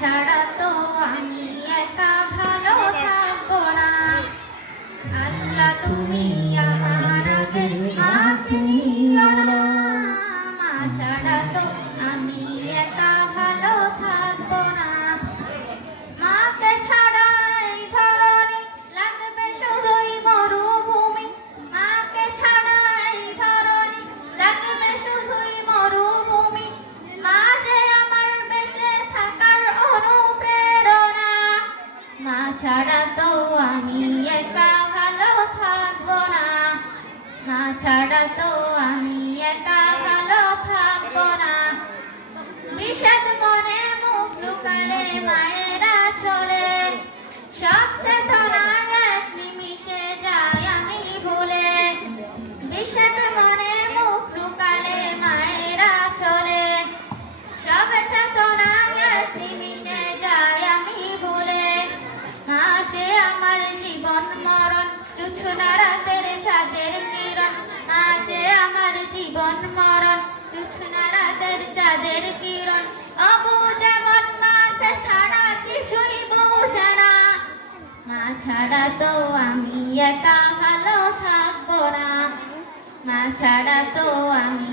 ছাড়া তো আমি একা ভালো থাকব না। তুমি আমার আগে ছাড়া আমি একা ভালো তো আমি একা ভালো থাকব না বিষাদ মনে মুখ লুকালে মায়েরা চলে। সব চেতনা এক নিমিষে যায় আমি ভুলে। বিষাদ মনে মুখ লুকালে মায়েরা চলে। সব চেতনা এক নিমিষে যায় আমি ভুলে। মাঝে আমার জীবন মরণ চুছুনা রাতের চাঁদের কিরণ মাঝে আমার জীবন মরণ চুছুনা রাতের চাঁদের কিরণ। অবুজা মন মাছ ছাড়া কিছুই বোঝে মা ছাড়া তো আমি একা ভালো থাকব না। মা ছাড়া তো আমি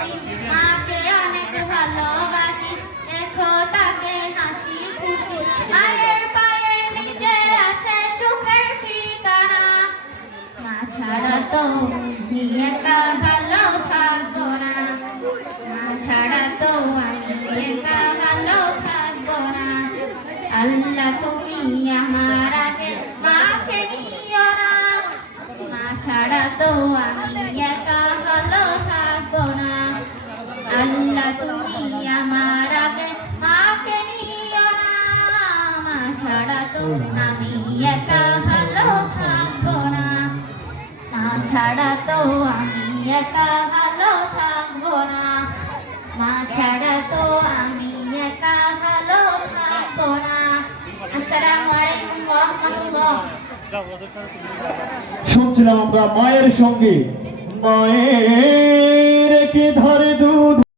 মাকে অনেক ভালোবাসি দেখো তাকে হাসি ছাড়া তো একা ভালো থাকব ছাড়া তো আমি একা ভালো থাকব না আল্লাহ তুমি আল্লাহ তুমি আমার আগে মাকে নিও না মা ছাড়া তো আমি একা ভালো থাকব না মা ছাড়া তো আমি একা ভালো থাকব না মা ছাড়া তো আমি একা ভালো থাকব না আসসালামু আলাইকুম ওয়া রাহমাতুল্লাহ শুনছিলাম আমরা মায়ের সঙ্গে। মায়ের কি ধরে দুধ